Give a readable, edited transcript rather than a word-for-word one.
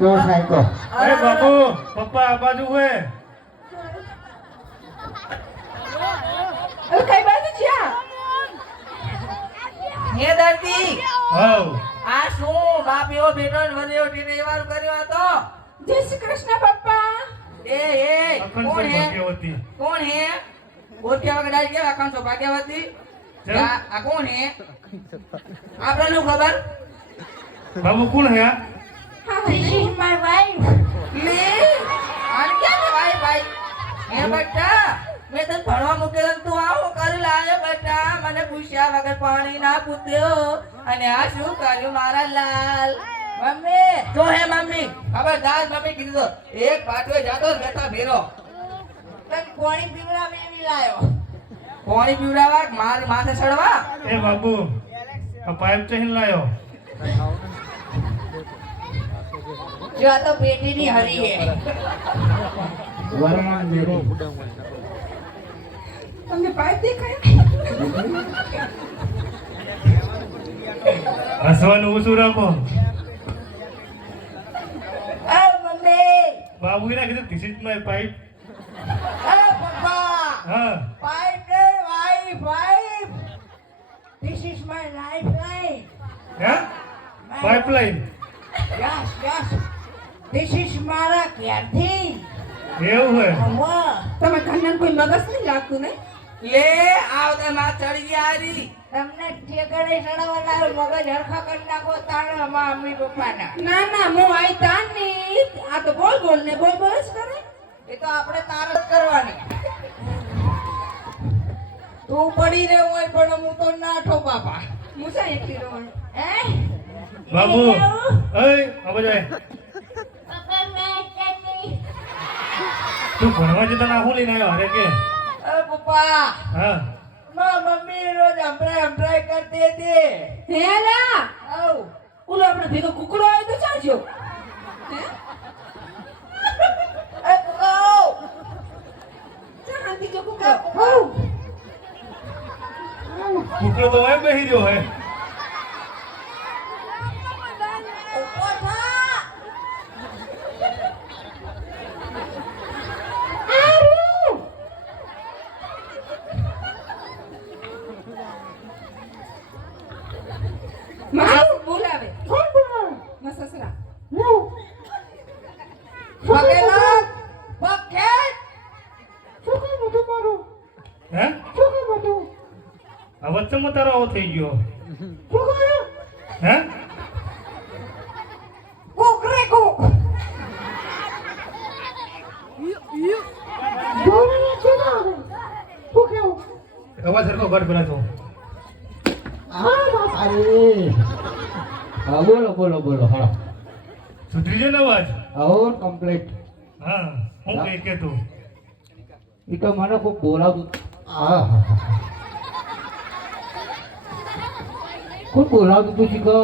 अरे बाबू पप्पा आ बाजू हुए કઈ બાજુ છે હે દર્દી હાઉ આ શું બાપ એવો બેટો વધ્યો ટીને એવાર કર્યો હતો જય શ્રી કૃષ્ણ પપ્પા એ કોણ હે કોણ હે ઓરક્યા વગર ડાઈ ગયા આકાંશો ભાગ્યવતી આ કોણ હે આપણે નું ખબર बाबू कौन है This is my wife. લે આન ક્યાં છે ભાઈ ભાઈ હે બેટા મેં તને ભણવા મૂકેલો તું આવો કરી લાયો બેટા મને પૂછ્યા વગર પાણી ના પૂછ્યો અને આ શું કર્યું મારા લાલ મમ્મી જો હે મમ્મી ખબરદાર મમ્મી કીધું તો એક પાટવે જાતો બેઠા ભેરો તને પાણી પીવડા મેં નહીં લાયો પાણી પીવડાવા મારી માથે ચડવા ए बाबू आ पाइप चहिन लायो जो तो बेटी नहीं हरी है वरमान मेरे तुमने पाइप देखा है हसવાનું ઓછું રાખો आ मम्मी બાબુએ ના કીધું ધીસ ઇઝ માય પાઇપ आ पापा હા पाइप ने wife wife this is my lifeline હે pipeline yes yes this is मारा क्यारથી એવું હે અમ્મા તમે કન્યાને કોઈ મગજ નહીં લાગતું ને લે આવતે માં ચડી ગયા હરી તમને ઠેકડે ચડાવવાના મગજ હરખા કરી નાખો તાણા માં મમ્મી પપ્પાના ના ના હું આઈ તાન ની આ તો બોલ બોલ જ કરે એ તો આપણે તાર જ કરવાની તું પડી રે હોય પણ હું તો નાઠો બાપા મુસા એકલી રહો હે બાબુ એ આવો જાય પપ્પા મેં ચટણી તું ભણવા જતા ના હું લઈને આવ્યો અરે કે અ પપ્પા હા માં મમ્મી રોજ હમરાઈ કરતી હતી હે લા આવ ઓલો આપણે ભેગો કુકડો આવ્યો તો ચાજો હે એ પપ્પા ચાંદી જો કુકડો કુકડો તો એમ બેહી રહ્યો હે માસ બોલાવે કોણ બોલાવે મા સસરા પકેલા પકેટ છોકરો મોટો મારો હે છોકરો મોટો આ વચ્ચેમાં તારો આવો થઈ ગયો છોકરો હે કુકરે કુ બોલે છે ના છોકરો અવાજ સરખો કર પેલા તો હા બાપ અરે હા બોલો બોલો બોલો હા સુધરી જાય ને અવાજ આવો કમ્પ્લીટ હા હું કઈ કે તું એ તો મને કોઈ બોલાવતું હા હા કોણ બોલાવતું તું શીખો